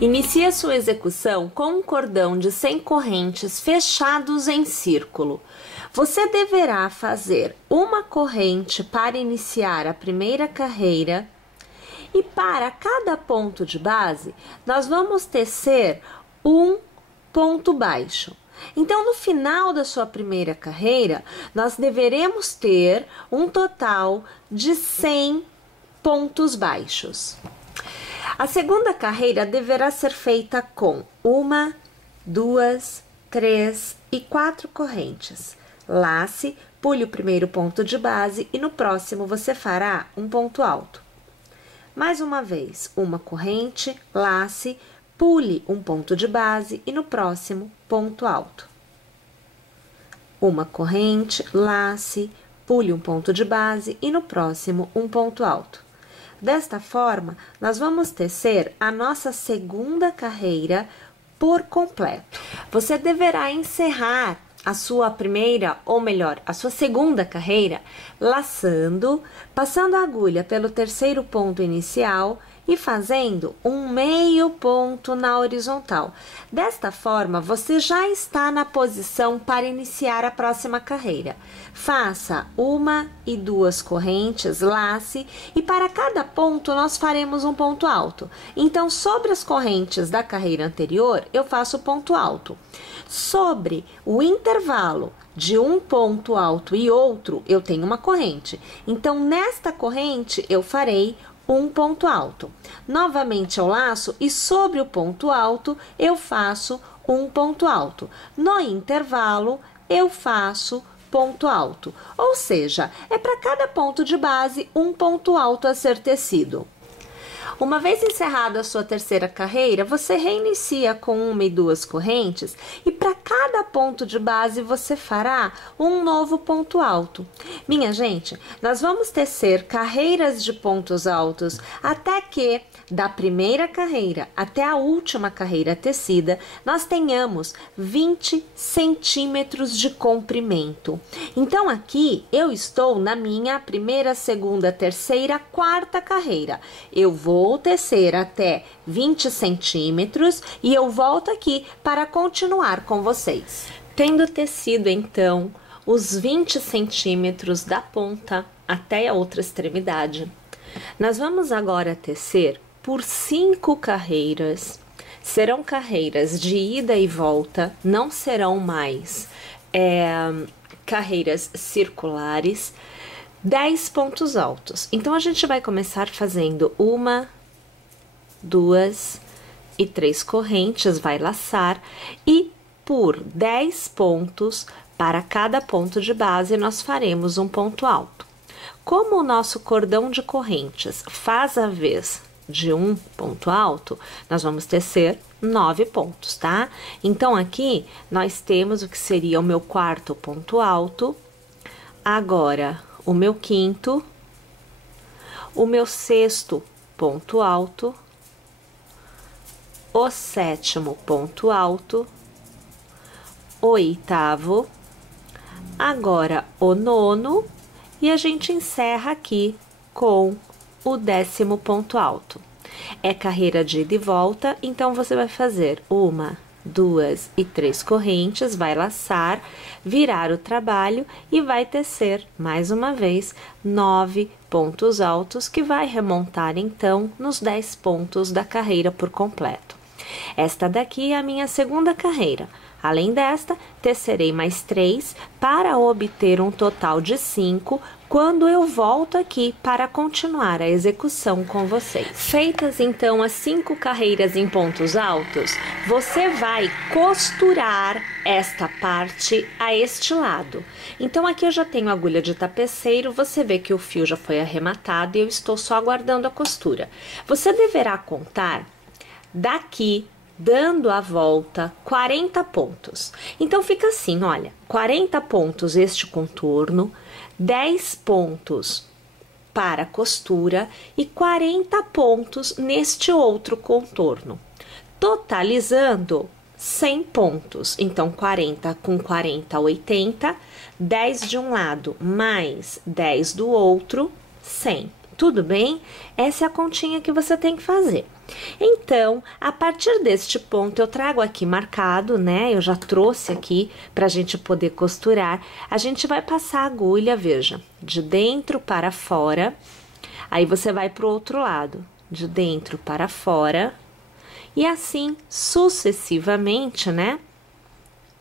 Inicie sua execução com um cordão de 100 correntes fechados em círculo. Você deverá fazer uma corrente para iniciar a primeira carreira e para cada ponto de base, nós vamos tecer um ponto baixo. Então, no final da sua primeira carreira, nós deveremos ter um total de 100 pontos baixos. A segunda carreira deverá ser feita com 1, 2, 3 e 4 correntes. Lace, pule o primeiro ponto de base e no próximo você fará um ponto alto. Mais uma vez, uma corrente, lace, pule um ponto de base e no próximo, ponto alto. Uma corrente, lace, pule um ponto de base e no próximo, um ponto alto. Desta forma, nós vamos tecer a nossa segunda carreira por completo. Você deverá encerrar a sua primeira, ou melhor, a sua segunda carreira, laçando, passando a agulha pelo terceiro ponto inicial e fazendo um meio ponto na horizontal. Desta forma, você já está na posição para iniciar a próxima carreira. Faça 1 e 2 correntes, lace, e para cada ponto nós faremos um ponto alto. Então, sobre as correntes da carreira anterior, eu faço ponto alto. Sobre o intervalo de um ponto alto e outro, eu tenho uma corrente. Então, nesta corrente, eu farei um ponto alto. Novamente eu laço e sobre o ponto alto eu faço um ponto alto. No intervalo eu faço ponto alto. Ou seja, é para cada ponto de base um ponto alto a ser tecido. Uma vez encerrada a sua terceira carreira, você reinicia com 1 e 2 correntes e para cada ponto de base você fará um novo ponto alto. Minha gente, nós vamos tecer carreiras de pontos altos até que, da primeira carreira até a última carreira tecida, nós tenhamos 20 centímetros de comprimento. Então, aqui eu estou na minha primeira, segunda, terceira, quarta carreira. Eu vou tecer até 20 centímetros e eu volto aqui para continuar com vocês. Tendo tecido, então, os 20 centímetros da ponta até a outra extremidade, nós vamos agora tecer por 5 carreiras. Serão carreiras de ida e volta, não serão mais carreiras circulares, 10 pontos altos. Então, a gente vai começar fazendo 1, 2 e 3 correntes, vai laçar e por 10 pontos para cada ponto de base nós faremos um ponto alto. Como o nosso cordão de correntes faz a vez de um ponto alto, nós vamos tecer 9 pontos, tá? Então, aqui nós temos o que seria o meu quarto ponto alto, agora o meu quinto, o meu sexto ponto alto, o sétimo ponto alto, o oitavo, agora o nono, e a gente encerra aqui com o 10º ponto alto. É carreira de ida e volta, então você vai fazer 1, 2 e 3 correntes, vai laçar, virar o trabalho e vai tecer, mais uma vez, 9 pontos altos, que vai remontar, então, nos 10 pontos da carreira por completo. Esta daqui é a minha segunda carreira. Além desta, tecerei mais 3 para obter um total de 5 quando eu volto aqui para continuar a execução com vocês. Feitas então as 5 carreiras em pontos altos, você vai costurar esta parte a este lado. Então, aqui eu já tenho agulha de tapeceiro, você vê que o fio já foi arrematado e eu estou só aguardando a costura. Você deverá contar daqui, dando a volta, 40 pontos. Então, fica assim, olha, 40 pontos este contorno, 10 pontos para costura e 40 pontos neste outro contorno, totalizando 100 pontos. Então, 40 com 40, 80, 10 de um lado mais 10 do outro, 100. Tudo bem? Essa é a continha que você tem que fazer. Então, a partir deste ponto, eu trago aqui marcado, né? Eu já trouxe aqui pra gente poder costurar. A gente vai passar a agulha, veja, de dentro para fora. Aí você vai pro outro lado, de dentro para fora. E assim, sucessivamente, né?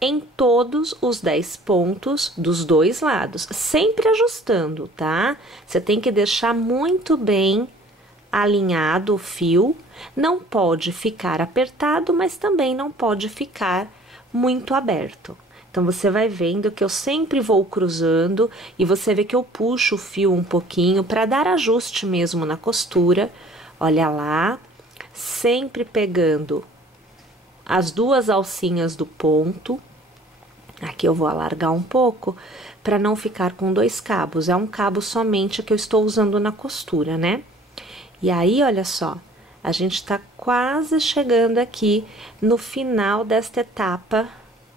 Em todos os 10 pontos dos dois lados, sempre ajustando, tá? Você tem que deixar muito bem alinhado o fio, não pode ficar apertado, mas também não pode ficar muito aberto. Então, você vai vendo que eu sempre vou cruzando e você vê que eu puxo o fio um pouquinho para dar ajuste mesmo na costura. Olha lá, sempre pegando as duas alcinhas do ponto. Aqui eu vou alargar um pouco para não ficar com 2 cabos. É um cabo somente que eu estou usando na costura, né? E aí, olha só, a gente tá quase chegando aqui no final desta etapa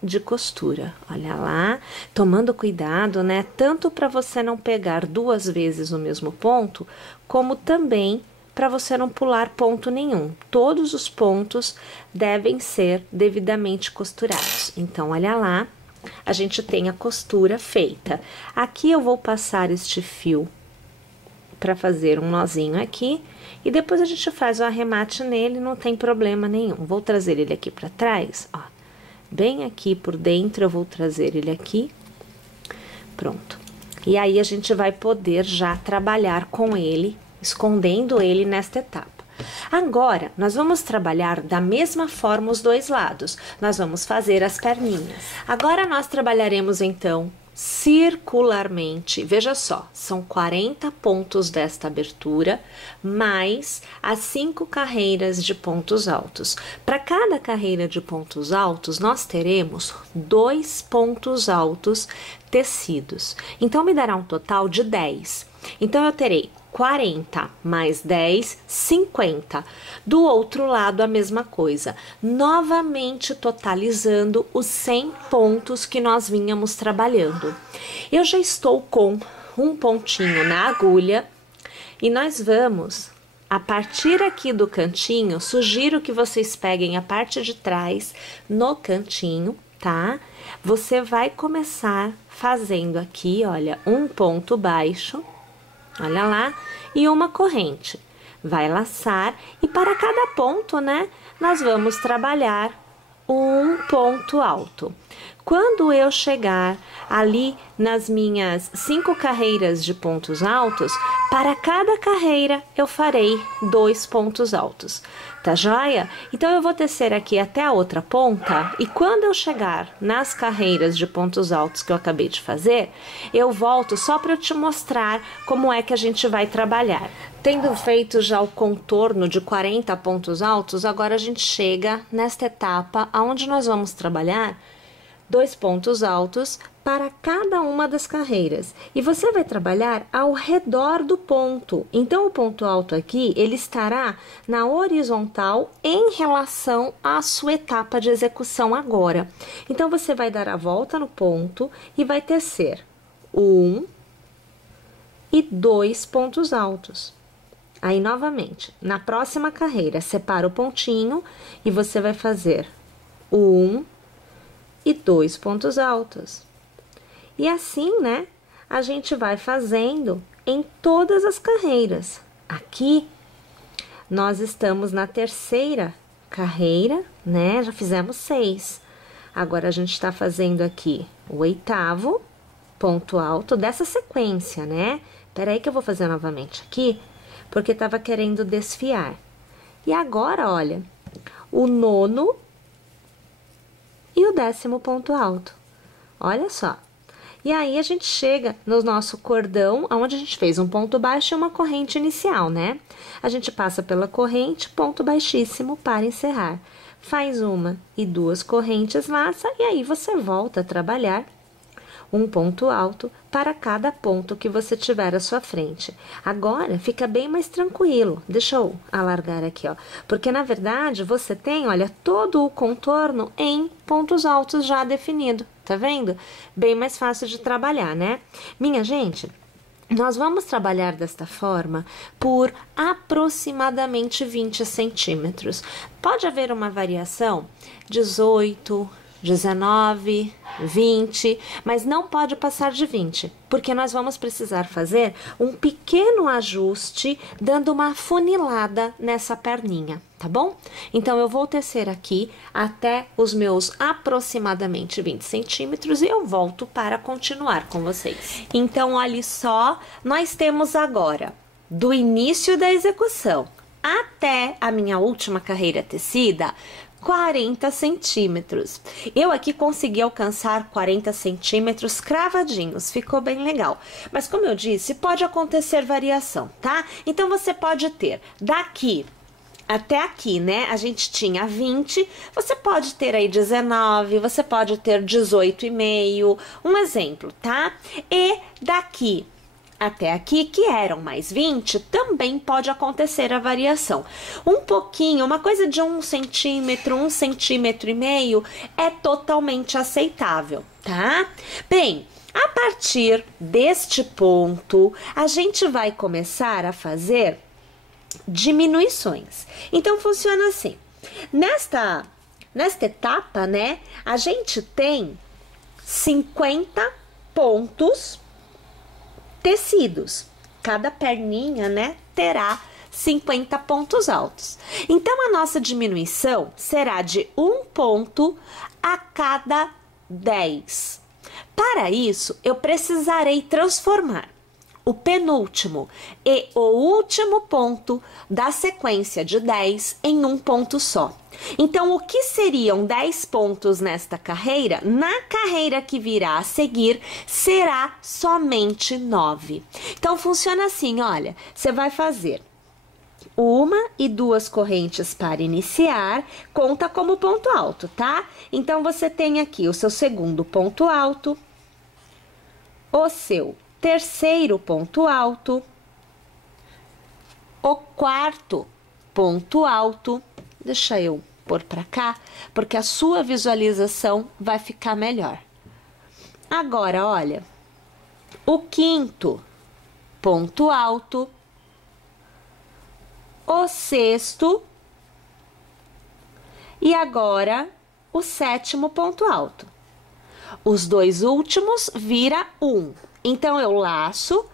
de costura. Olha lá, tomando cuidado, né? Tanto para você não pegar 2 vezes o mesmo ponto, como também para você não pular ponto nenhum. Todos os pontos devem ser devidamente costurados. Então, olha lá, a gente tem a costura feita. Aqui eu vou passar este fio para fazer um nozinho aqui e depois a gente faz o arremate nele, não tem problema nenhum. Vou trazer ele aqui para trás, ó, bem aqui por dentro, eu vou trazer ele aqui, pronto. E aí a gente vai poder já trabalhar com ele, escondendo ele nesta etapa. Agora, nós vamos trabalhar da mesma forma os dois lados. Nós vamos fazer as perninhas. Agora, nós trabalharemos, então, circularmente. Veja só, são 40 pontos desta abertura, mais as 5 carreiras de pontos altos. Para cada carreira de pontos altos, nós teremos 2 pontos altos tecidos. Então, me dará um total de 10. Então, eu terei 40 mais 10, 50. Do outro lado, a mesma coisa. Novamente, totalizando os 100 pontos que nós vínhamos trabalhando. Eu já estou com um pontinho na agulha e nós vamos, a partir aqui do cantinho, sugiro que vocês peguem a parte de trás no cantinho, tá? Você vai começar fazendo aqui, olha, um ponto baixo. Olha lá, e uma corrente. Vai laçar e para cada ponto, né, nós vamos trabalhar um ponto alto. Quando eu chegar ali nas minhas 5 carreiras de pontos altos, para cada carreira eu farei 2 pontos altos, tá joia? Então, eu vou tecer aqui até a outra ponta e quando eu chegar nas carreiras de pontos altos que eu acabei de fazer, eu volto só para eu te mostrar como é que a gente vai trabalhar. Tendo feito já o contorno de 40 pontos altos, agora a gente chega nesta etapa onde nós vamos trabalhar 2 pontos altos para cada uma das carreiras. E você vai trabalhar ao redor do ponto. Então, o ponto alto aqui, ele estará na horizontal em relação à sua etapa de execução agora. Então, você vai dar a volta no ponto e vai tecer 1 e 2 pontos altos. Aí, novamente, na próxima carreira, separa o pontinho e você vai fazer 1 e 2 pontos altos. E assim, né, a gente vai fazendo em todas as carreiras. Aqui, nós estamos na terceira carreira, né, já fizemos 6. Agora, a gente está fazendo aqui o 8º ponto alto dessa sequência, né? Peraí que eu vou fazer novamente aqui, porque estava querendo desfiar. E agora, olha, o 9º e o 10º ponto alto. Olha só. E aí, a gente chega no nosso cordão, onde a gente fez um ponto baixo e uma corrente inicial, né? A gente passa pela corrente, ponto baixíssimo para encerrar. Faz 1 e 2 correntes, laça, e aí você volta a trabalhar um ponto alto para cada ponto que você tiver à sua frente. Agora, fica bem mais tranquilo. Deixa eu alargar aqui, ó. Porque, na verdade, você tem, olha, todo o contorno em pontos altos já definido. Tá vendo? Bem mais fácil de trabalhar, né? Minha gente, Nós vamos trabalhar desta forma por aproximadamente 20 centímetros. Pode haver uma variação, 18, 19, 20, mas não pode passar de 20, porque nós vamos precisar fazer um pequeno ajuste, dando uma afunilada nessa perninha, tá bom? Então, eu vou tecer aqui até os meus aproximadamente 20 centímetros e eu volto para continuar com vocês. Então, olha só, nós temos agora, do início da execução até a minha última carreira tecida, 40 centímetros. Eu aqui consegui alcançar 40 centímetros cravadinhos, ficou bem legal. Mas como eu disse, pode acontecer variação, tá? Então, você pode ter daqui até aqui, né? A gente tinha 20, você pode ter aí 19, você pode ter 18,5, um exemplo, tá? E daqui até aqui, que eram mais 20, também pode acontecer a variação. Um pouquinho, uma coisa de 1 centímetro, 1,5 centímetros é totalmente aceitável, tá? Bem, a partir deste ponto, a gente vai começar a fazer diminuições. Então, funciona assim. Nesta etapa, né, a gente tem 50 pontos tecidos. Cada perninha, né, terá 50 pontos altos. Então, a nossa diminuição será de 1 ponto a cada 10. Para isso, eu precisarei transformar o penúltimo e o último ponto da sequência de 10 em um ponto só. Então, o que seriam 10 pontos nesta carreira, na carreira que virá a seguir, será somente 9. Então, funciona assim, olha, você vai fazer 1 e 2 correntes para iniciar, conta como ponto alto, tá? Então, você tem aqui o seu segundo ponto alto, o seu terceiro ponto alto, o quarto ponto alto, deixa eu pôr para cá, porque a sua visualização vai ficar melhor. Agora, olha, o quinto ponto alto, o sexto e agora o sétimo ponto alto. Os dois últimos vira 1. Então, eu laço,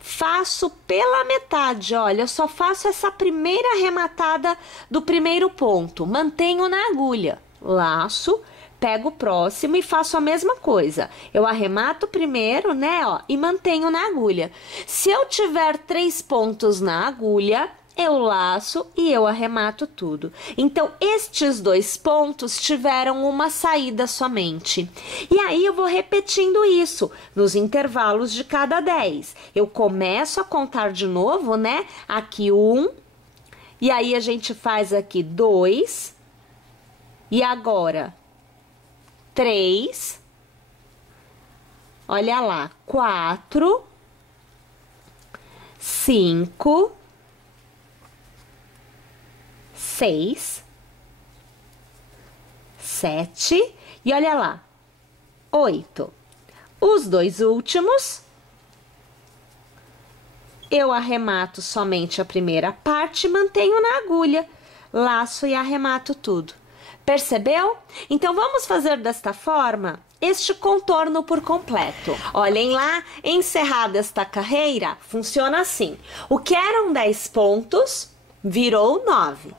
faço pela metade, olha, eu só faço essa primeira arrematada do primeiro ponto, mantenho na agulha, laço, pego o próximo e faço a mesma coisa. Eu arremato primeiro, né, ó, e mantenho na agulha. Se eu tiver 3 pontos na agulha, eu laço e eu arremato tudo. Então, estes 2 pontos tiveram uma saída somente. E aí, eu vou repetindo isso nos intervalos de cada 10. Eu começo a contar de novo, né? Aqui 1, e aí a gente faz aqui 2, e agora 3, olha lá, 4, 5, 6, 7 e olha lá, 8. Os 2 últimos, eu arremato somente a primeira parte e mantenho na agulha, laço e arremato tudo. Percebeu? Então, vamos fazer desta forma este contorno por completo. Olhem lá, encerrada esta carreira, funciona assim. O que eram 10 pontos virou 9.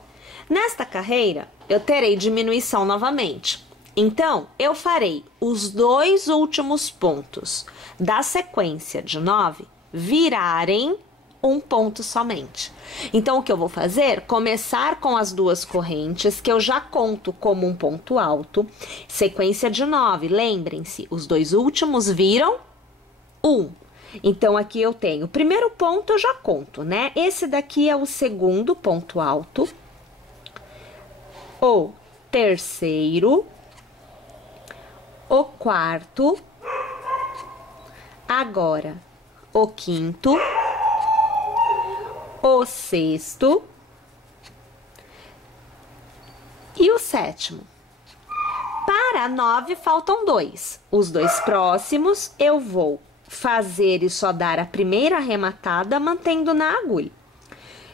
Nesta carreira, eu terei diminuição novamente. Então, eu farei os 2 últimos pontos da sequência de 9 virarem um ponto somente. Então, o que eu vou fazer? Começar com as 2 correntes, que eu já conto como um ponto alto. Sequência de 9, lembrem-se, os 2 últimos viram 1. Então, aqui eu tenho o primeiro ponto, eu já conto, né? Esse daqui é o segundo ponto alto. O terceiro, o quarto, agora o quinto, o sexto e o sétimo. Para 9 faltam 2. Os 2 próximos eu vou fazer e só dar a primeira arrematada mantendo na agulha.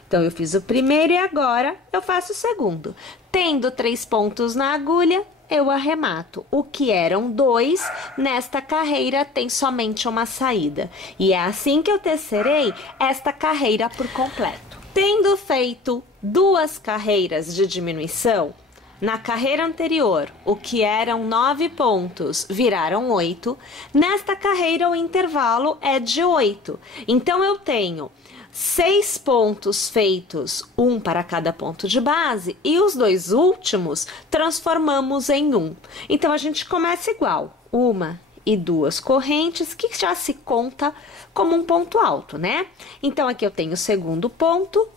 Então, eu fiz o primeiro e agora eu faço o segundo. Tendo 3 pontos na agulha, eu arremato. O que eram 2, nesta carreira tem somente uma saída. E é assim que eu tecerei esta carreira por completo. Tendo feito 2 carreiras de diminuição, na carreira anterior, o que eram 9 pontos viraram 8. Nesta carreira, o intervalo é de 8. Então, eu tenho 6 pontos feitos, um para cada ponto de base, e os 2 últimos transformamos em 1. Então, a gente começa igual, 1 e 2 correntes, que já se conta como um ponto alto, né? Então, aqui eu tenho o segundo ponto,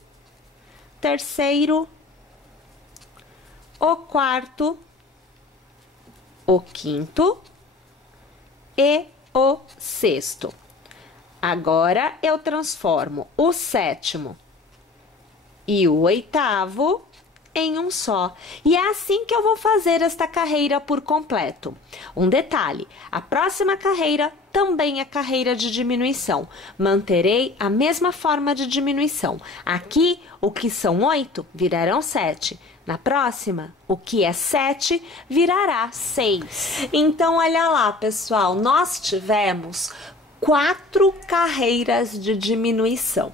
terceiro, o quarto, o quinto e o sexto. Agora, eu transformo o sétimo e o oitavo em um só. E é assim que eu vou fazer esta carreira por completo. Um detalhe, a próxima carreira também é carreira de diminuição. Manterei a mesma forma de diminuição. Aqui, o que são 8 virarão 7. Na próxima, o que é 7 virará 6. Então, olha lá, pessoal, nós tivemos 4 carreiras de diminuição.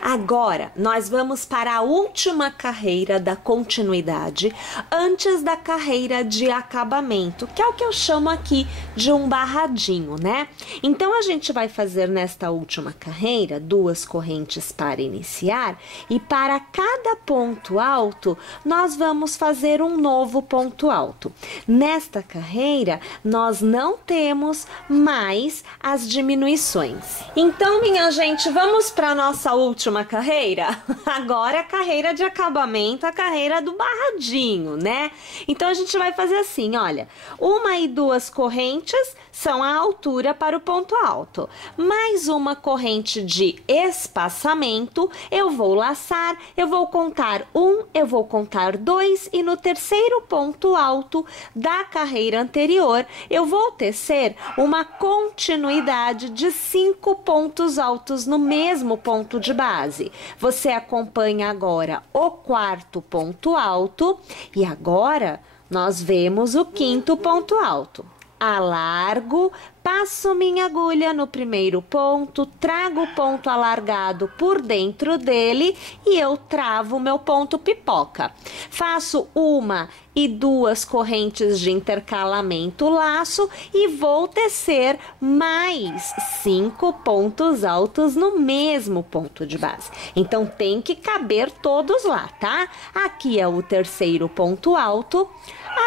Agora, nós vamos para a última carreira da continuidade, antes da carreira de acabamento, que é o que eu chamo aqui de um barradinho, né? Então, a gente vai fazer nesta última carreira 2 correntes para iniciar, e para cada ponto alto, nós vamos fazer um novo ponto alto. Nesta carreira, nós não temos mais as diminuições. Então, minha gente, vamos para a nossa última carreira? Agora a carreira de acabamento, a carreira do barradinho, né? Então, a gente vai fazer assim, olha, 1 e 2 correntes são a altura para o ponto alto. Mais uma corrente de espaçamento, eu vou laçar, eu vou contar 1, eu vou contar 2 e no terceiro ponto alto da carreira anterior, eu vou tecer uma continuidade de 5 pontos altos no mesmo ponto de base. Você acompanha agora o quarto ponto alto e agora nós vemos o quinto ponto alto. Alargo, passo minha agulha no primeiro ponto, trago o ponto alargado por dentro dele e eu travo meu ponto pipoca. Faço 1 e 2 correntes de intercalamento laço e vou tecer mais 5 pontos altos no mesmo ponto de base. Então, tem que caber todos lá, tá? Aqui é o terceiro ponto alto.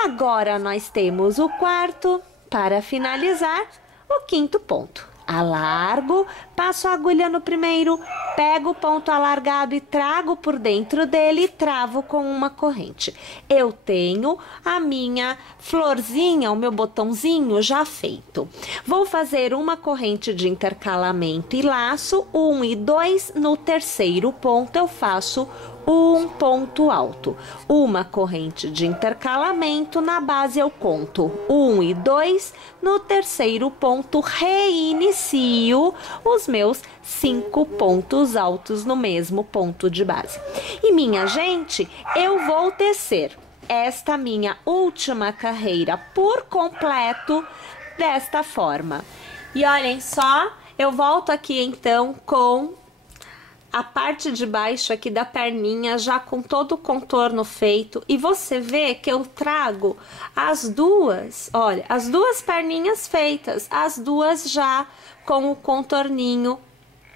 Agora, nós temos o quarto. Para finalizar, o quinto ponto. Alargo, passo a agulha no primeiro, pego o ponto alargado e trago por dentro dele e travo com uma corrente. Eu tenho a minha florzinha, o meu botãozinho já feito. Vou fazer uma corrente de intercalamento e laço, 1 e 2, no terceiro ponto eu faço um ponto alto. Uma corrente de intercalamento, na base eu conto 1 e 2, no terceiro ponto reinicio os meus 5 pontos altos no mesmo ponto de base. E minha gente, eu vou tecer esta minha última carreira por completo desta forma. E olhem só, eu volto aqui então com a parte de baixo aqui da perninha já com todo o contorno feito, e você vê que eu trago as duas, olha, as duas perninhas feitas, as duas já com o contorninho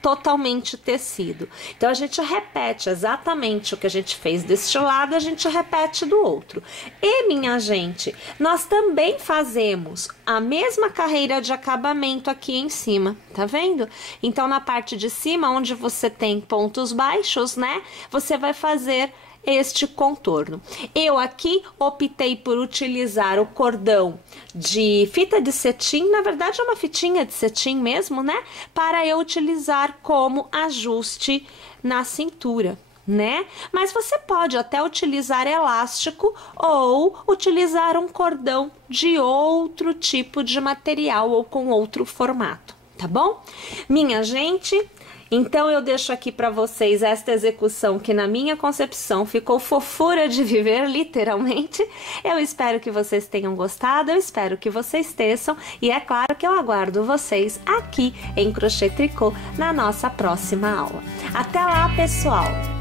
totalmente tecido. Então, a gente repete exatamente o que a gente fez deste lado, a gente repete do outro. E, minha gente, nós também fazemos a mesma carreira de acabamento aqui em cima, tá vendo? Então, na parte de cima, onde você tem pontos baixos, né, você vai fazer este contorno. Eu aqui optei por utilizar o cordão de fita de cetim, na verdade é uma fitinha de cetim mesmo, né? Para eu utilizar como ajuste na cintura, né? Mas você pode até utilizar elástico ou utilizar um cordão de outro tipo de material ou com outro formato, tá bom? Minha gente, então eu deixo aqui para vocês esta execução que na minha concepção ficou fofura de viver, literalmente. Eu espero que vocês tenham gostado, eu espero que vocês teçam e é claro que eu aguardo vocês aqui em Crochê Tricô na nossa próxima aula. Até lá, pessoal!